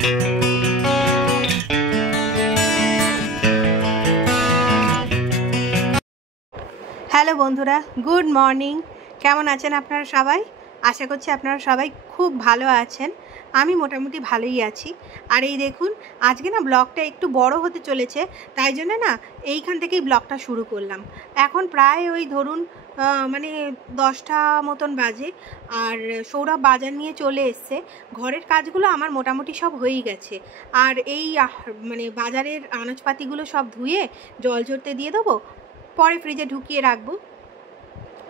Hello বন্ধুরা, good morning. কেমন আছেন আপনারা সবাই? আশা করছি আপনারা সবাই খুব ভালো আছেন। আমি মোটামুটি ভালোই আছি। আর এই দেখুন, আজকে না ব্লগটা একটু বড় হতে চলেছে, তাই জন্য না এইখান থেকেই ব্লগটা শুরু করলাম। এখন প্রায় ওই ধরুন মানে 10টা মতন বাজে। আর সৌরভ বাজার নিয়ে চলে এসছে। ঘরের কাজগুলো আমার মোটামুটি সব হয়েই গেছে। আর এই মানে বাজারের আনাজপাতিগুলো সব ধুয়ে জল ঝরতে দিয়ে দেবো, পরে ফ্রিজে ঢুকিয়ে রাখবো।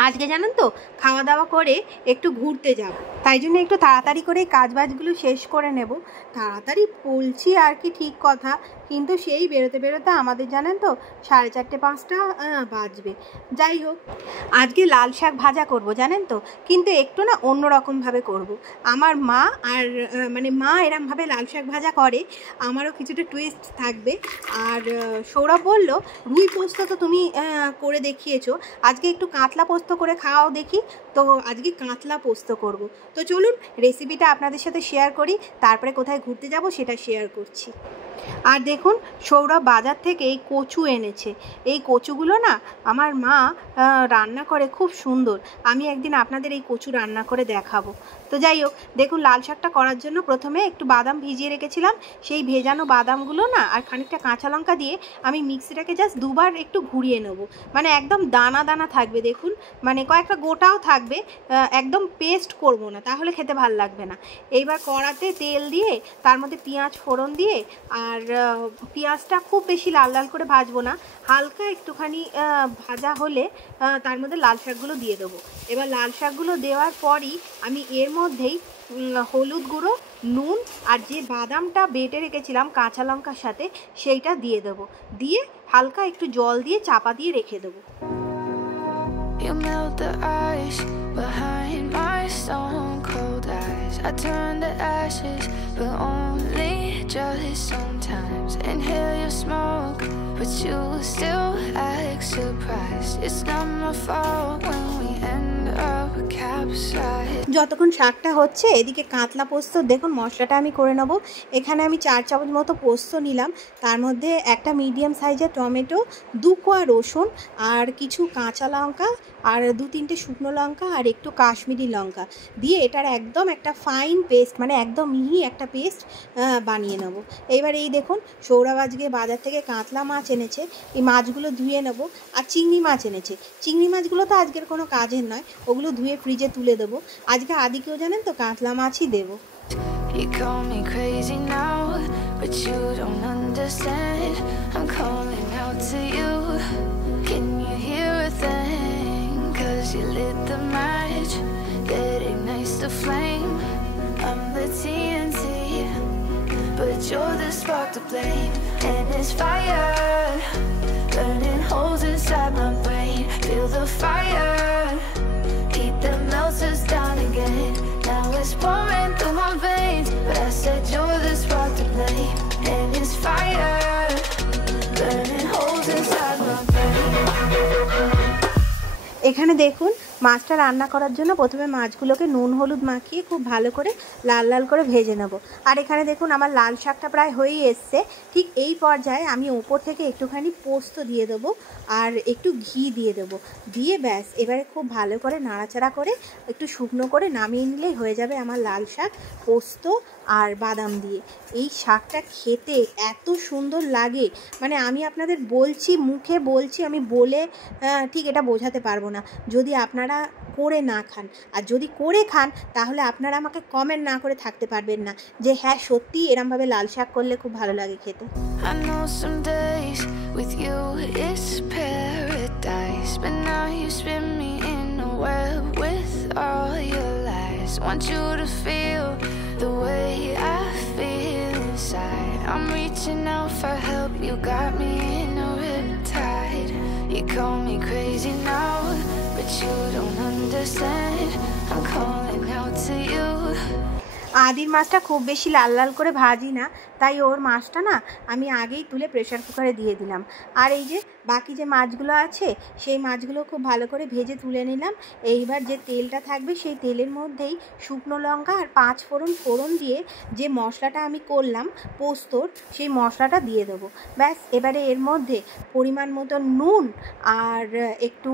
আজকে জানেন তো, খাওয়া দাওয়া করে একটু ঘুরতে যাব, তাই জন্য একটু তাড়াতাড়ি করে কাজবাজগুলো শেষ করে নেব। তাড়াতাড়ি বলছি আর কি, ঠিক কথা, কিন্তু সেই বেরোতে বেরোতে আমাদের জানেন তো 4:30 5টা বাজবে। যাই হোক, আজকে লাল শাক ভাজা করব জানেন তো, কিন্তু একটু না অন্যরকমভাবে করব। আমার মা আর মানে মা এরমভাবে লাল শাক ভাজা করে, আমারও কিছুটা টুইস্ট থাকবে। আর সৌরভ বলল, রুই পোস্ত তো তুমি করে দেখিয়েছো, আজকে একটু কাতলা পোস্ত করে খাওয়াও দেখি। তো আজকে কাতলা পোস্ত করব। তো চলুন রেসিপিটা আপনাদের সাথে শেয়ার করি, তারপরে কোথায় ঘুরতে যাব সেটা শেয়ার করছি। আর দেখুন, সৌরভ বাজার থেকে এই কচু এনেছে। এই কচুগুলো না আমার মা রান্না করে খুব সুন্দর। আমি একদিন আপনাদের এই কচু রান্না করে দেখাবো। তো যাই হোক, দেখুন লাল শাকটা করার জন্য প্রথমে একটু বাদাম ভিজিয়ে রেখেছিলাম। সেই ভেজানো বাদামগুলো না আর খানিকটা কাঁচা লঙ্কা দিয়ে আমি মিক্সিটাকে জাস্ট দুবার একটু ঘুরিয়ে নেব। মানে একদম দানা দানা থাকবে, দেখুন, মানে কয়েকটা গোটাও থাকবে, একদম পেস্ট করব না, তাহলে খেতে ভাল লাগবে না। এইবার কড়াতে তেল দিয়ে তার মধ্যে পেঁয়াজ ফোড়ন দিয়ে, আর পেঁয়াজটা খুব বেশি লাল লাল করে ভাজবো না, হালকা একটুখানি ভাজা হলে তার মধ্যে লাল শাকগুলো দিয়ে দেবো। এবার লাল শাকগুলো দেওয়ার পরই আমি এর মধ্যেই হলুদ গুঁড়ো, নুন আর যে বাদামটা বেটে রেখেছিলাম কাঁচা লঙ্কার সাথে, সেইটা দিয়ে দেবো। দিয়ে হালকা একটু জল দিয়ে চাপা দিয়ে রেখে দেবো। You melt the ice behind my stone cold eyes. I turn to ashes, but only just sometimes. Inhale your smoke, but you still act surprised. It's not my fault when we end up capsized. যতক্ষণ শাকটা হচ্ছে, এদিকে কাতলা পোস্ত দেখুন মশলাটা আমি করে নেব। এখানে আমি 4 চামচ মতো পোস্ত নিলাম, তার মধ্যে একটা মিডিয়াম সাইজের টমেটো, 2 কোয়া রসুন, আর কিছু কাঁচা লঙ্কা, আর 2-3টে শুকনো লঙ্কা, আর একটু কাশ্মীরি লঙ্কা দিয়ে এটার একদম একটা ফাইন পেস্ট, মানে একদম মিহি একটা পেস্ট বানিয়ে নেব। এইবার এই দেখুন, সৌরভ আজকে বাজার থেকে কাতলা মাছ এনেছে, এই মাছগুলো ধুয়ে নেব। আর চিংড়ি মাছ এনেছে, চিংড়ি মাছগুলো তো আজকের কোনো কাজের নয়, ওগুলো ধুয়ে ফ্রিজে তুলে দেবো। আজকে আদিকেও জানেন তো কাতলা মাছই দেবো। You call me crazy now, but you don't understand. I'm calling out to you. Can you hear a thing? 'Cause you lit the match that ignites the flame. I'm the TNT, but you're the spark to blame. And it's fire burning holes inside my brain. Feel the fire, heat that melts us down again. Now it's pouring through my veins, but I said you're the spark to blame. And it's fire burning holes inside my brain. এখানে দেখুন, মাছটা রান্না করার জন্য প্রথমে মাছগুলোকে নুন হলুদ মাখিয়ে খুব ভালো করে লাল লাল করে ভেজে নেব। আর এখানে দেখুন আমার লাল শাকটা প্রায় হয়েই এসছে। ঠিক এই পর্যায়ে আমি ওপর থেকে একটুখানি পোস্ত দিয়ে দেবো আর একটু ঘি দিয়ে দেবো। দিয়ে ব্যাস, এবারে খুব ভালো করে নাড়াচাড়া করে একটু শুকনো করে নামিয়ে নিলেই হয়ে যাবে আমার লাল শাক পোস্ত আর বাদাম দিয়ে। এই শাকটা খেতে এত সুন্দর লাগে, মানে আমি আপনাদের বলছি, মুখে বলছি, আমি বলে ঠিক এটা বোঝাতে পারবো না যদি আপনারা করে না খান। আর যদি করে খান তাহলে আপনারা আমাকে কমেন্ট না করে থাকতে পারবেন না যে হ্যাঁ সত্যি এরমভাবে লাল শাক করলে খুব ভালো লাগে খেতে। I know some days with you it's paradise, but now you spin me in a web with all your lies. Want you to feel the way I feel inside. I'm reaching out for help, you got me in a riptide. You call me crazy now, but you don't understand. I'm calling out to you. আদির মাছটা খুব বেশি লাল লাল করে ভাজি না, তাই ওর মাছটা না আমি আগেই তুলে প্রেশার কুকারে দিয়ে দিলাম। আর এই যে বাকি যে মাছগুলো আছে সেই মাছগুলো খুব ভালো করে ভেজে তুলে নিলাম। এইবার যে তেলটা থাকবে সেই তেলের মধ্যেই শুকনো লঙ্কা আর 5 ফোড়ন দিয়ে যে মশলাটা আমি করলাম পোস্তর, সেই মশলাটা দিয়ে দেবো। ব্যাস, এবারে এর মধ্যে পরিমাণ মতো নুন আর একটু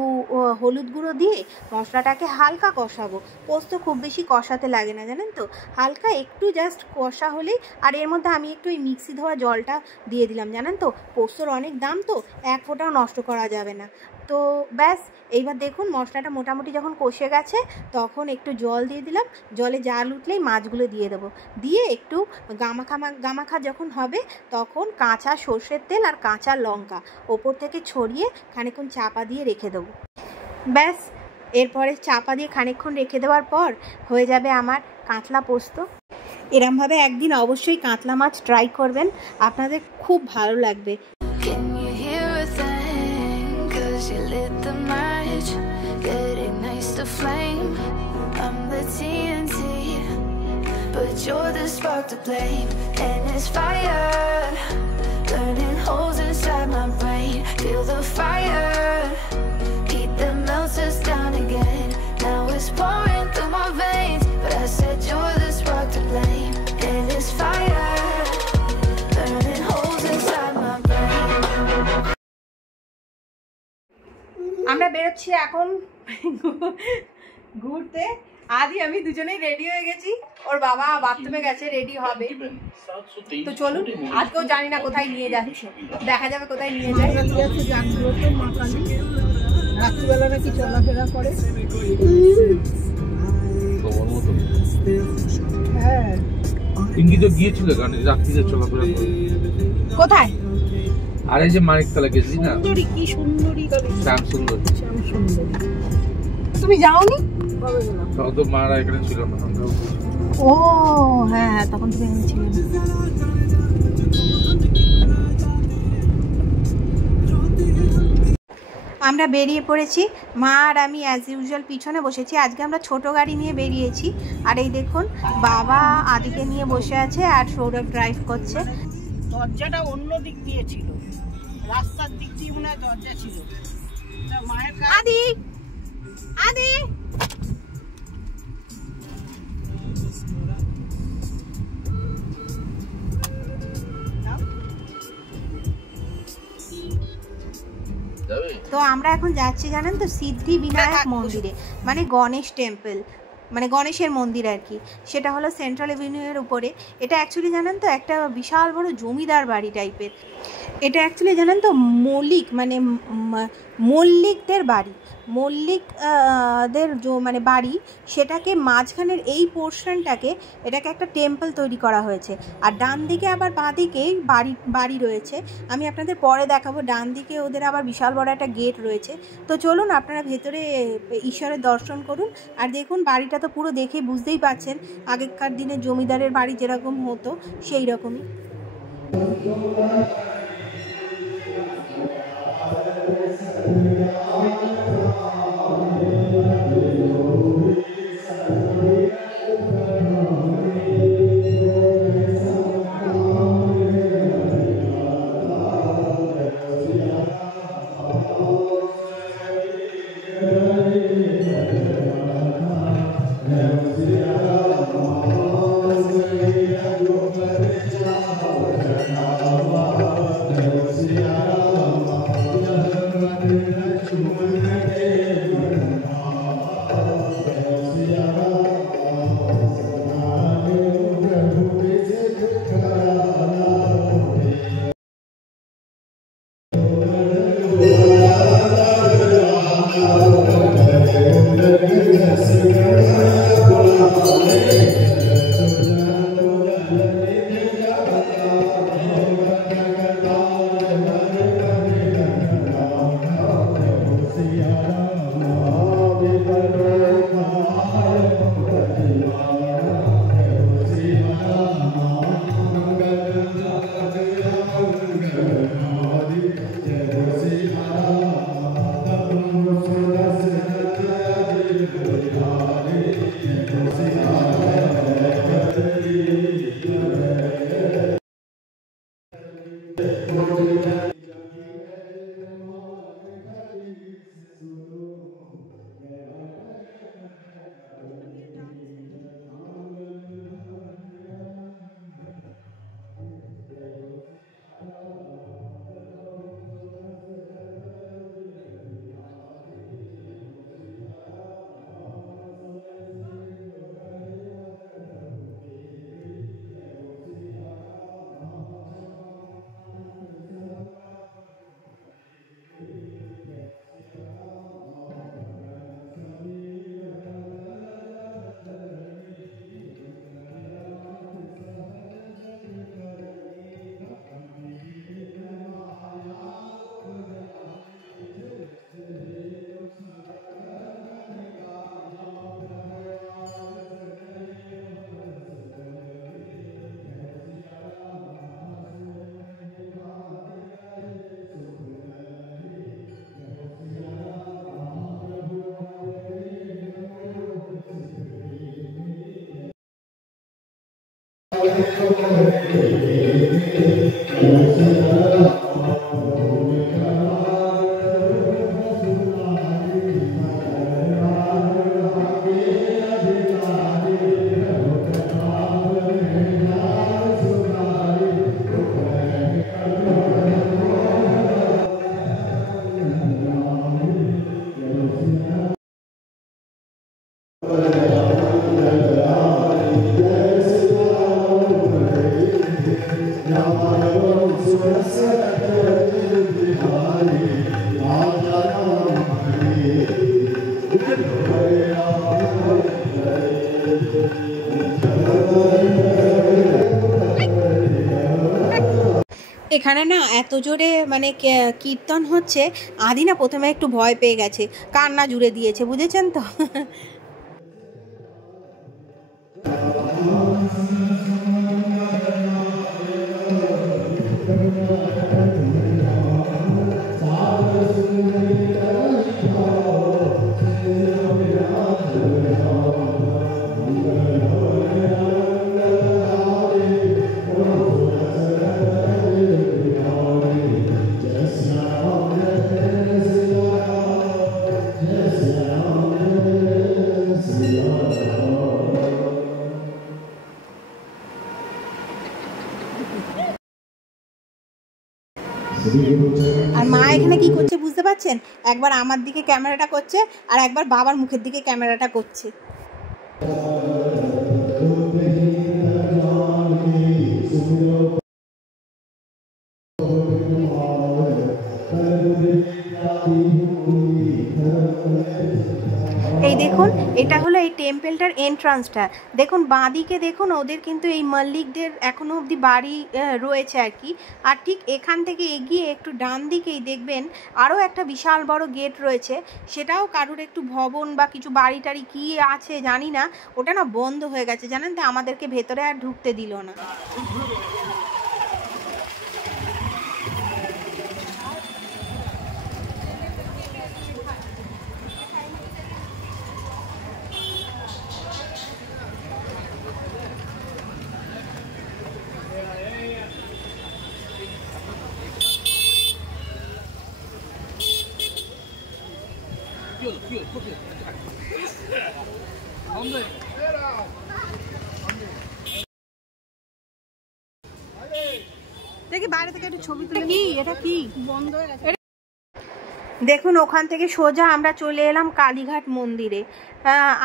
হলুদ গুঁড়ো দিয়ে মশলাটাকে হালকা কষাবো। পোস্ত খুব বেশি কষাতে লাগে না জানেন তো, হালকা একটু জাস্ট কষা হলেই। আর এর মধ্যে আমি একটু ওই মিক্সি ধোয়া জলটা দিয়ে দিলাম, জানেন তো পোস্তর অনেক দাম তো, এক ফোঁটাও নষ্ট করা যাবে না। তো ব্যাস, এইবার দেখুন মশলাটা মোটামুটি যখন কষে গেছে তখন একটু জল দিয়ে দিলাম। জলে জাল উঠলেই মাছগুলো দিয়ে দেবো। দিয়ে একটু গামাখা যখন হবে তখন কাঁচা সর্ষের তেল আর কাঁচা লঙ্কা ওপর থেকে ছড়িয়ে খানিকক্ষণ চাপা দিয়ে রেখে দেবো। ব্যাস, এরপরে চাপা দিয়ে খানিকক্ষণ রেখে দেওয়ার পর হয়ে যাবে আমার কাতলা পোস্ত। এরমভাবে একদিন অবশ্যই কাতলা মাছ ট্রাই করবেন, আপনাদের খুব ভালো লাগবে। But you're the spark to blame, and it's fire burning holes inside my brain. Feel the fire, heat that melts us down again. Now it's pouring through my veins, but I said you're the spark to blame, and it's fire burning holes inside my brain. আমরা বেরোচ্ছি এখন ঘুরতে। আদি আমি দুজনেই ready হয়ে গেছি, ওর বাবা বাথরুমে গেছে, রেডি হবে। তো চলুন, আজকেও জানি না কোথায় নিয়ে যাচ্ছে, দেখা যাবে কোথায় নিয়ে যায়। রাত্রিবেলা নাকি চলাফেরা করে। হ্যাঁ, ইঙ্গিত গিয়েছিল গানে রাত্রিতে চলাফেরা করে। কোথায়? আরে যে মানিকতলা গেছি না, সুন্দরী, কি সুন্দরী গাড়ি, শ্যাম সুন্দরী। শ্যাম সুন্দরী। তুমি যাওনি? কবে গেলাম? তখন তো মারা এখানে ছিল না। ও হ্যাঁ, তখন তুমি এখানে ছিলে। আমরা বেরিয়ে পড়েছি, মা আর আমি অ্যাজ ইউজুয়াল পিছনে বসেছি। আজকে আমরা ছোট গাড়ি নিয়ে বেরিয়েছি। আর এই দেখুন বাবা আদিকে নিয়ে বসে আছে আর সৌরভ ড্রাইভ করছে। দরজাটা অন্য দিক দিয়ে ছিল, রাস্তার দিক দিয়ে মনে হয় দরজা ছিল। মায়ের আদি আদি তো আমরা এখন যাচ্ছি জানেন তো সিদ্ধি বিনায়ক মন্দিরে, মানে গণেশ টেম্পল, মানে গণেশের মন্দির আর কি। সেটা হলো সেন্ট্রাল এভিনিউয়ের উপরে। এটা অ্যাকচুয়ালি জানেন তো একটা বিশাল বড় জমিদার বাড়ি টাইপের। এটা অ্যাকচুয়ালি জানেন তো মল্লিক, মানে মল্লিকদের বাড়ি, মল্লিকদের মানে বাড়ি, সেটাকে মাঝখানের এই পোর্শনটাকে এটাকে একটা টেম্পল তৈরি করা হয়েছে। আর ডান দিকে আবার বাঁ দিকে বাড়ি রয়েছে, আমি আপনাদের পরে দেখাবো। ডান দিকে ওদের আবার বিশাল বড় একটা গেট রয়েছে। তো চলুন আপনারা ভেতরে ঈশ্বরের দর্শন করুন। আর দেখুন বাড়িটা তো পুরো দেখে বুঝতেই পারছেন আগেকার দিনে জমিদারের বাড়ি যেরকম হতো সেই রকমই। এখানে না এত জোরে মানে কীর্তন হচ্ছে, আদি না প্রথমে একটু ভয় পেয়ে গেছে, কান্না জুড়ে দিয়েছে, বুঝেছেন তো। আর মা এখানে কি করছে বুঝতে পারছেন? একবার আমার দিকে ক্যামেরাটা করছে আর একবার বাবার মুখের দিকে ক্যামেরাটা করছে। এই দেখুন, এটা হলো এই টেম্পেলটার এন্ট্রান্সটা। দেখুন বাঁদিকে দেখুন, ওদের কিন্তু এই মল্লিকদের এখনো অবধি বাড়ি রয়েছে আর কি। আর ঠিক এখান থেকে এগিয়ে একটু ডান দিকেই দেখবেন আরও একটা বিশাল বড় গেট রয়েছে। সেটাও কারুর একটু ভবন বা কিছু বাড়ি টাড়ি কী আছে জানি না, ওটা না বন্ধ হয়ে গেছে জানেন তো, আমাদেরকে ভেতরে আর ঢুকতে দিল না। দেখি বাইরে থেকে একটু ছবি তুলে। কি এটা কি বন্ধ হয়ে গেছে? দেখুন ওখান থেকে সোজা আমরা চলে এলাম কালীঘাট মন্দিরে।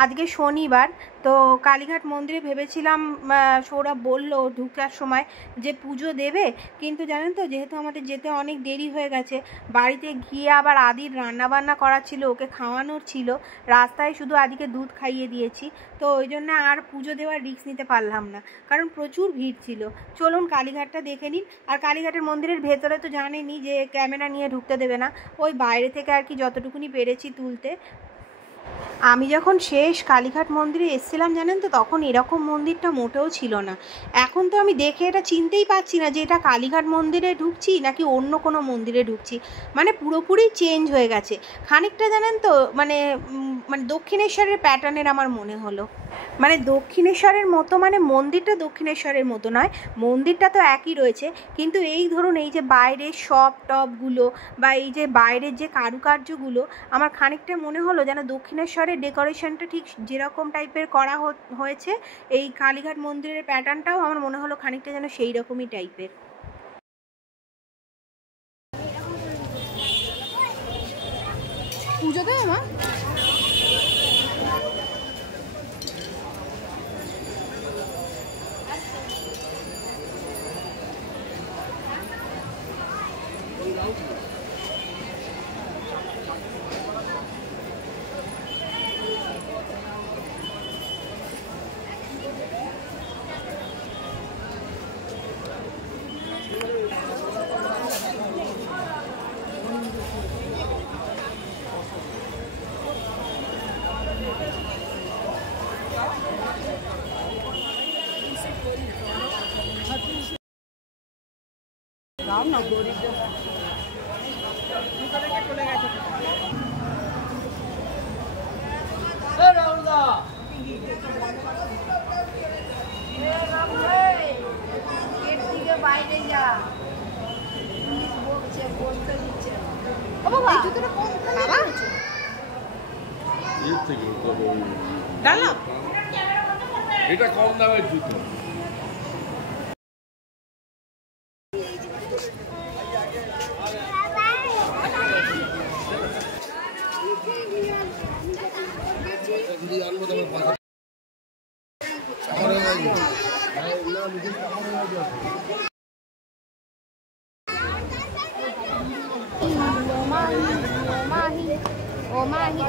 আজকে শনিবার, তো কালীঘাট মন্দিরে ভেবেছিলাম, সৌরভ বললো ঢুকার সময় যে পুজো দেবে, কিন্তু জানেন তো যেহেতু আমাদের যেতে অনেক দেরি হয়ে গেছে, বাড়িতে গিয়ে আবার আদির রান্নাবান্না করা ছিল, ওকে খাওয়ানোর ছিল, রাস্তায় শুধু আদিকে দুধ খাইয়ে দিয়েছি, তো ওই জন্য আর পুজো দেওয়ার রিস্ক নিতে পারলাম না, কারণ প্রচুর ভিড় ছিল। চলুন কালীঘাটটা দেখে নিন। আর কালীঘাটের মন্দিরের ভেতরে তো জানেনই যে ক্যামেরা নিয়ে ঢুকতে দেবে না, ওই বাইরে থেকে আর কি যতটুকুনি পেরেছি তুলতে। আমি যখন শেষ কালীঘাট মন্দিরে এসেছিলাম জানেন তো, তখন এরকম মন্দিরটা মোটেও ছিল না। এখন তো আমি দেখে এটা চিনতেই পারছি না যে এটা কালীঘাট মন্দিরে ঢুকছি নাকি অন্য কোনো মন্দিরে ঢুকছি, মানে পুরোপুরি চেঞ্জ হয়ে গেছে খানিকটা জানেন তো। মানে দক্ষিণেশ্বরের প্যাটার্নের আমার মনে হলো, মানে দক্ষিণেশ্বরের মতো, মানে মন্দিরটা দক্ষিণেশ্বরের মতো নয়, মন্দিরটা তো একই রয়েছে, কিন্তু এই ধরুন এই যে বাইরের শপ টপগুলো বা এই যে বাইরের যে কারুকার্যগুলো, আমার খানিকটা মনে হলো যেন দক্ষিণেশ্বরের ডেকোরেশনটা ঠিক যেরকম টাইপের করা হয়েছে, এই কালীঘাট মন্দিরের প্যাটার্নটাও আমার মনে হলো খানিকটা যেন সেই রকমই টাইপের। পুজো দেয় মা? দাও না গরিব চলে গেছে। গেট থেকে বাইরে যা বলছে বলতে দিচ্ছে ও বাবা এই জুতোটা কোন বাবা এর থেকে তবে ডানলপ এটা কম দামের জুতো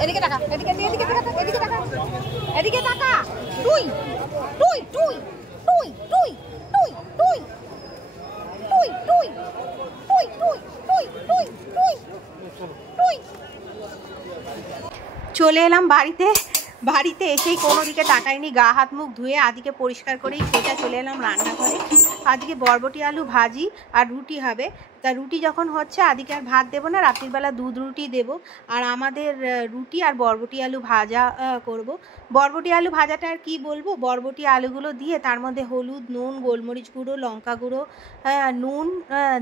এদিকে টাকা এদিকে এদিকে টাকা এদিকে টাকা এদিকে টাকা তুই তুই তুই তুই তুই তুই তুই তুই তুই তুই তুই তুই তুই তুই তুই চলে এলাম বাড়িতে বাড়িতে এসেই কোনো দিকে তাকাইনি গা হাত মুখ ধুয়ে আদিকে পরিষ্কার করেই সোজা চলে এলাম রান্নাঘরে আজকে বরবটি আলু ভাজি আর রুটি হবে তা রুটি যখন হচ্ছে আদিকে আর ভাত দেবো না রাত্রিবেলা দুধ রুটি দেবো আর আমাদের রুটি আর বরবটি আলু ভাজা করব বরবটি আলু ভাজাটা আর কি বলবো বরবটি আলুগুলো দিয়ে তার মধ্যে হলুদ নুন গোলমরিচ গুঁড়ো লঙ্কা গুঁড়ো নুন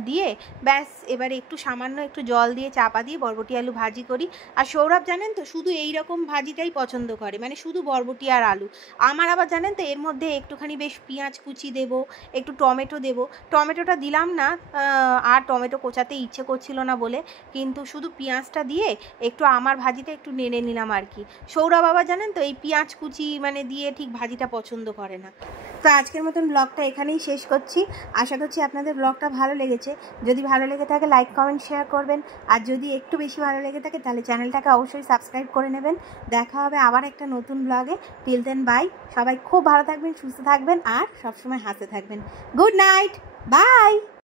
দিয়ে ব্যাস এবারে একটু সামান্য একটু জল দিয়ে চাপা দিয়ে বরবটি আলু ভাজি করি আর সৌরভ জানেন তো শুধু এই রকম ভাজিটাই পছন্দ করে মানে শুধু বরবটি আর আলু আমার আবার জানেন তো এর মধ্যে একটুখানি বেশ পেঁয়াজ কুচি দেবো একটু টমেটো দেবো টমেটোটা দিলাম না আর টমেটো কোচাতে ইচ্ছে করছিল না বলে কিন্তু শুধু পেঁয়াজটা দিয়ে একটু আমার ভাজিটা একটু নেড়ে নিলাম আর কি সৌরভ বাবা জানেন তো এই পেঁয়াজ কুচি মানে দিয়ে ঠিক ভাজিটা পছন্দ করে না তো আজকের মতন ব্লগটা এখানেই শেষ করছি আশা করছি আপনাদের ব্লগটা ভালো লেগেছে যদি ভালো লেগে থাকে লাইক কমেন্ট শেয়ার করবেন আর যদি একটু বেশি ভালো লেগে থাকে তাহলে চ্যানেলটাকে অবশ্যই সাবস্ক্রাইব করে নেবেন দেখা হবে আবার একটা নতুন ব্লগে টিল দেন বাই সবাই খুব ভালো থাকবেন সুস্থ থাকবেন আর সবসময় হাসতে থাকবেন গুড নাইট বাই